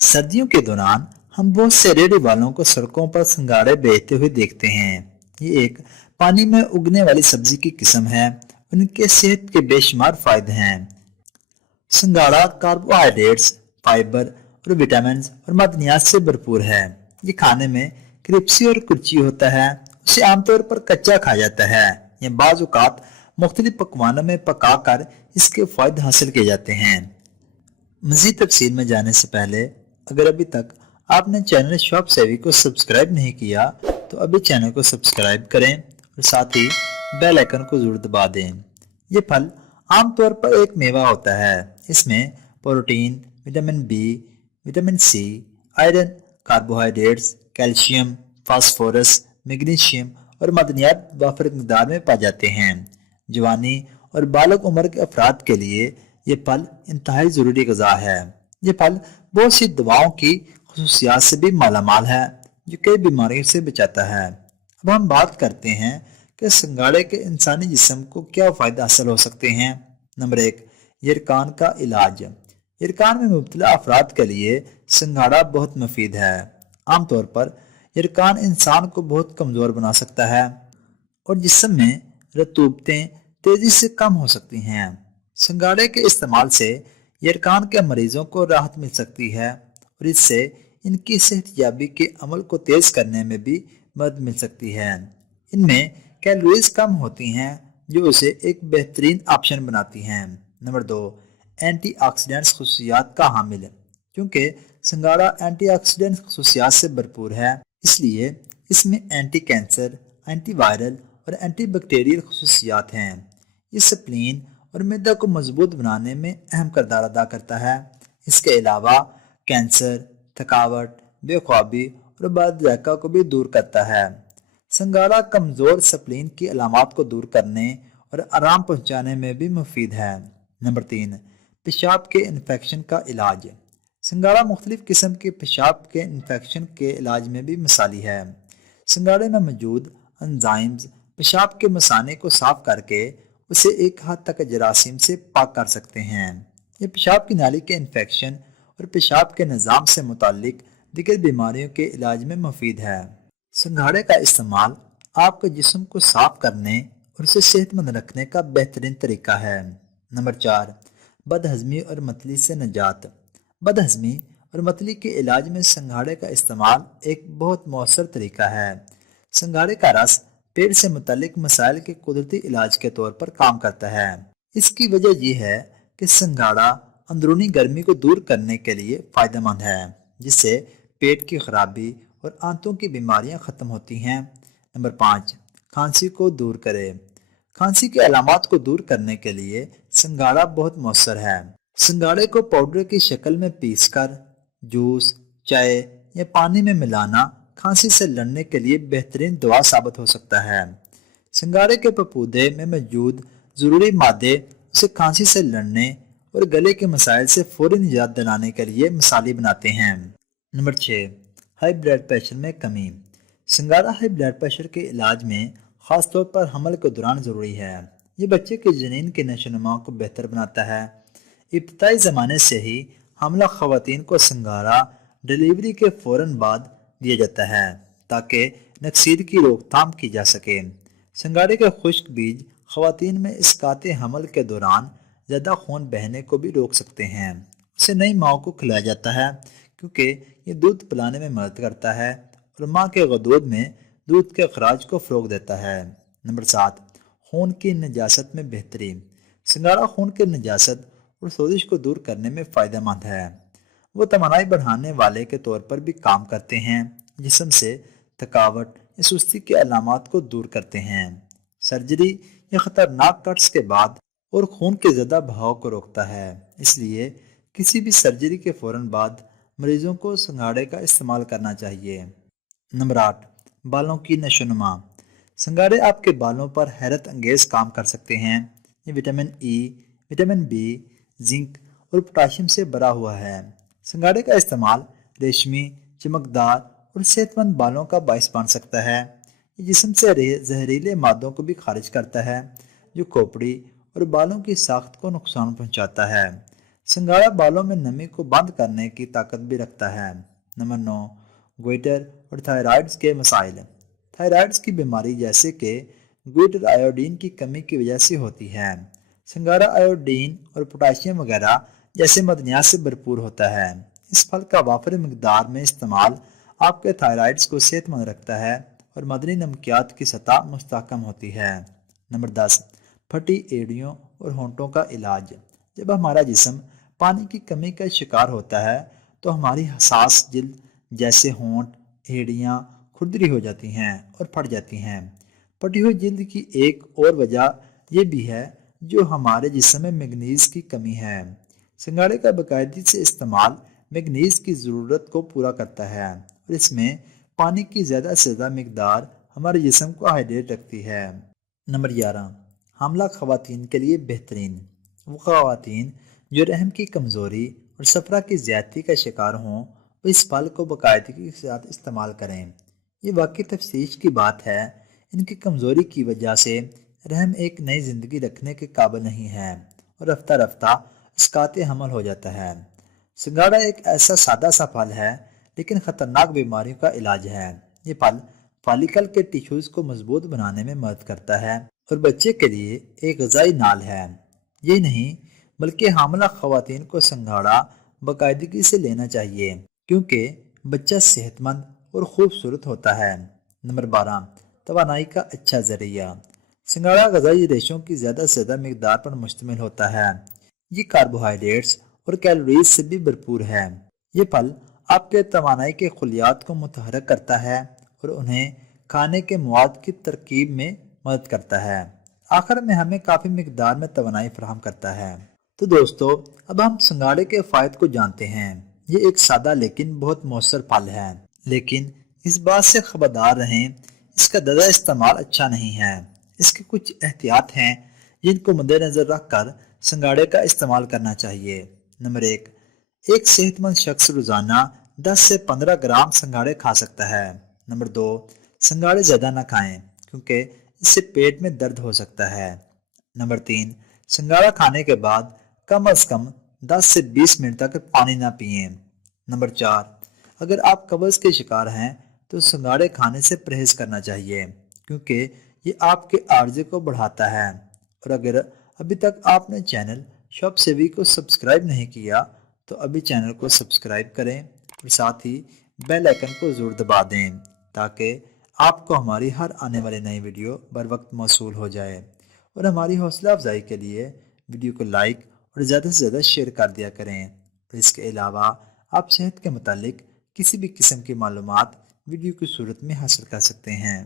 सर्दियों के दौरान हम बहुत से रेहड़ी वालों को सड़कों पर सिंघाड़े बेचते हुए देखते हैं। ये एक पानी में उगने वाली सब्जी की किस्म है। उनके सेहत के बेशुमार फायदे हैं। सिंघाड़ा कार्बोहाइड्रेट्स, फाइबर और विटामिन और मादनियात से भरपूर है। ये खाने में क्रिस्पी और कुरची होता है। उसे आमतौर पर कच्चा खाया जाता है या बाज़ औक़ात मुख्तलिफ पकवानों में पकाकर इसके फायदे हासिल किए जाते हैं। मज़ीद तफसील में जाने से पहले अगर अभी तक आपने चैनल शॉप सेवी को सब्सक्राइब नहीं किया तो अभी चैनल को सब्सक्राइब करें और साथ ही बेल आइकन को ज़रूर दबा दें। ये फल आमतौर पर एक मेवा होता है। इसमें protein, vitamin B, vitamin C, iron, carbohydrates, calcium, phosphorus, magnesium और मदनियात वाफर मकदार में पाए जाते हैं। जवानी और बालग उम्र के अफराद के लिए ये फल इंतहाई ज़रूरी ग़िज़ा है। ये फल बहुत सी दवाओं की खसूसियात से भी मालामाल है जो कई बीमारियों से बचाता है। अब हम बात करते हैं कि सिंघाड़े के इंसानी जिस्म को क्या फ़ायदा हासिल हो सकते हैं। नंबर 1, यरकान का इलाज। यरकान में मुब्तला अफराद के लिए सिंघाड़ा बहुत मुफीद है। आमतौर पर यरकान इंसान को बहुत कमज़ोर बना सकता है और जिस्म में रतूबतें तेज़ी से कम हो सकती हैं। सिंघाड़े के इस्तेमाल से यरकान के मरीजों को राहत मिल सकती है और इससे इनकी सेहतयाबी के अमल को तेज़ करने में भी मदद मिल सकती है। इनमें कैलोरीज कम होती हैं जो उसे एक बेहतरीन ऑप्शन बनाती हैं। नंबर 2, एंटीऑक्सीडेंट्स खसूसियात का हामिल। क्योंकि सिंघाड़ा एंटीऑक्सीडेंट खसूसियात से भरपूर है इसलिए इसमें एंटी कैंसर, एंटी वायरल और एंटी बैक्टीरियल खसूसियात हैं। ये स्प्लीन और मैदा को मजबूत बनाने में अहम किरदार अदा करता है। इसके अलावा कैंसर, थकावट, बेख्वाबी और बाद जायका को भी दूर करता है। सिंघाड़ा कमज़ोर स्प्लीन की अलामात को दूर करने और आराम पहुंचाने में भी मुफीद है। नंबर 3, पेशाब के इन्फेक्शन का इलाज। सिंघाड़ा मुख्तलिफ किस्म के पेशाब के इन्फेक्शन के इलाज में भी मिसाली है। सिंघाड़े में मौजूद एंजाइम्स पेशाब के मसाने को साफ करके उसे एक हद तक जरासीम से पाक कर सकते हैं। ये पेशाब की नाली के इन्फेक्शन और पेशाब के निज़ाम से मुताल्लिक दीगर बीमारियों के इलाज में मुफीद है। सिंघाड़े का इस्तेमाल आपके जिस्म को साफ करने और उसे सेहतमंद रखने का बेहतरीन तरीका है। नंबर 4, बदहज़मी और मतली से निजात। बदहज़मी और मतली के इलाज में सिंघाड़े का इस्तेमाल एक बहुत मौसर तरीका है। सिंघाड़े का रस पेट से मुतालिक मसाइल के कुदरती इलाज के तौर पर काम करता है। इसकी वजह यह है कि सिंघाड़ा अंदरूनी गर्मी को दूर करने के लिए फ़ायदेमंद है जिससे पेट की खराबी और आंतों की बीमारियां ख़त्म होती हैं। नंबर 5, खांसी को दूर करे। खांसी के अलामात को दूर करने के लिए सिंघाड़ा बहुत मौसर है। सिंघाड़े को पाउडर की शक्ल में पीसकर जूस, चाय या पानी में मिलाना खांसी से लड़ने के लिए बेहतरीन दवा साबित हो सकता है। सिंघाड़े के पपूदे में मौजूद ज़रूरी मादे उसे खांसी से लड़ने और गले के मसाइल से फौरी निजात दिलाने के लिए मिसाली बनाते हैं। नंबर 6, हाई ब्लड प्रेशर में कमी। सिंघाड़ा हाई ब्लड प्रेशर के इलाज में ख़ास तौर पर हमल के दौरान ज़रूरी है। ये बच्चे के जनीन के नशोनुमा को बेहतर बनाता है। इब्तदाई ज़माने से ही हमला ख़वातीन को सिंघाड़ा डिलीवरी के फ़ौरन बाद दिया जाता है ताकि नक्सीद की रोकथाम की जा सके। सिंघाड़े के खुश्क बीज ख़वातीन में इसकाते हमल के दौरान ज़्यादा खून बहने को भी रोक सकते हैं। उसे नई माँ को खिलाया जाता है क्योंकि ये दूध पिलाने में मदद करता है और माँ के गदूद में दूध के अखराज को फ़रोग देता है। नंबर 7, खून की नजासत में बेहतरी। सिंघाड़ा खून की नजासत और सोजिश को दूर करने में फ़ायदेमंद है। वो तवानाई बढ़ाने वाले के तौर पर भी काम करते हैं, जिस्म से थकावट या सुस्ती के अलामात को दूर करते हैं। सर्जरी या ख़तरनाक कट्स के बाद और खून के ज़्यादा बहाव को रोकता है। इसलिए किसी भी सर्जरी के फ़ौरन बाद मरीजों को सिंघाड़े का इस्तेमाल करना चाहिए। नंबर 8, बालों की नशोनुमा। सिंघाड़े आपके बालों पर हैरत अंगेज काम कर सकते हैं। ये vitamin E, vitamin B, zinc और पोटाशियम से भरा हुआ है। सिंघाड़े का इस्तेमाल रेशमी, चमकदार और सेहतमंद बालों का बायस बन सकता है। ये जिस्म से जहरीले मादों को भी खारिज करता है जो खोपड़ी और बालों की साख्त को नुकसान पहुंचाता है। सिंगाड़ा बालों में नमी को बंद करने की ताकत भी रखता है। नंबर 9, गोइटर और थायराइड्स के मसाइल। थायराइड्स की बीमारी जैसे कि गोइटर आयोडीन की कमी की वजह से होती है। सिंगाड़ा आयोडीन और पोटाशियम वगैरह जैसे मदनियात से भरपूर होता है। इस फल का वाफर मकदार में इस्तेमाल आपके थायराइड्स को सेहतमंद रखता है और मदनी नमकियात की सतह मुस्तहकम होती है। नंबर 10, फटी एड़ियों और होंठों का इलाज। जब हमारा जिस्म पानी की कमी का शिकार होता है तो हमारी हसास जिल्द जैसे होंठ, एड़ियाँ खुरदरी हो जाती हैं और फट जाती हैं। फटी हुई जिल्द की एक और वजह यह भी है जो हमारे जिस्म में मैग्नीज की कमी है। सिंगाड़े का बाकायदगी से इस्तेमाल मैग्नीज की ज़रूरत को पूरा करता है और इसमें पानी की ज़्यादा से ज़्यादा मकदार हमारे जिस्म को हाइड्रेट रखती है। नंबर 11, हामला ख़वातीन के लिए बेहतरीन। वो ख़वातीन जो रहम की कमज़ोरी और सफरा की ज़्यादती का शिकार हों वो इस फल को बाकायदगी के साथ इस्तेमाल करें। ये वाकई तफ्तीश की बात है। इनकी कमज़ोरी की वजह से रहम एक नई ज़िंदगी रखने के काबिल नहीं है और रफ्ता रफ्ता इसकाते हमल हो जाता है। सिंगाड़ा एक ऐसा सादा सा फल है लेकिन ख़तरनाक बीमारियों का इलाज है। ये फल फॉलिकल के टिश्यूज़ को मजबूत बनाने में मदद करता है और बच्चे के लिए एक ग़िज़ाई नाल है। यही नहीं बल्कि हामला ख़वातीन को सिंगाड़ा बाकायदगी से लेना चाहिए क्योंकि बच्चा सेहतमंद और खूबसूरत होता है। नंबर 12, तवानाई का अच्छा ज़रिया। सिंगाड़ा ग़िज़ाई रेशों की ज़्यादा से ज़्यादा मकदार पर मुश्तमिल होता है। ये कार्बोहाइड्रेट्स और कैलोरीज से भी भरपूर है। ये फल आपके तवानाई के खलियात को मुतहरक करता है और उन्हें खाने के मवाद की तरकीब में मदद करता है। आखिर में हमें काफ़ी मकदार में तवानाई फराहम करता है। तो दोस्तों अब हम सिंगाड़े के फ़ायदे को जानते हैं। ये एक सादा लेकिन बहुत मौसर फल है, लेकिन इस बात से खबरदार रहें इसका ज़्यादा इस्तेमाल अच्छा नहीं है। इसके कुछ एहतियात हैं जिनको मद्देनज़र रख कर सिंगाड़े का इस्तेमाल करना चाहिए। नंबर 1, एक सेहतमंद शख्स रोज़ाना 10 से 15 ग्राम सिंगाड़े खा सकता है। नंबर 2, सिंगाड़े ज़्यादा ना खाएं क्योंकि इससे पेट में दर्द हो सकता है। नंबर 3, सिंगाड़ा खाने के बाद कम अज़ कम 10 से 20 मिनट तक पानी ना पिएं। नंबर 4, अगर आप कब्ज़ के शिकार हैं तो सिंगाड़े खाने से परहेज़ करना चाहिए क्योंकि ये आपके आर्जे को बढ़ाता है। और अगर अभी तक आपने चैनल शॉप सेवी को सब्सक्राइब नहीं किया तो अभी चैनल को सब्सक्राइब करें और साथ ही बेल आइकन को ज़रूर दबा दें ताकि आपको हमारी हर आने वाली नई वीडियो बर वक्त मौसूल हो जाए। और हमारी हौसला अफजाई के लिए वीडियो को लाइक और ज़्यादा से ज़्यादा शेयर कर दिया करें। और इसके अलावा आप सेहत के मुतालिक किसी भी किस्म की मालूमात वीडियो की सूरत में हासिल कर सकते हैं।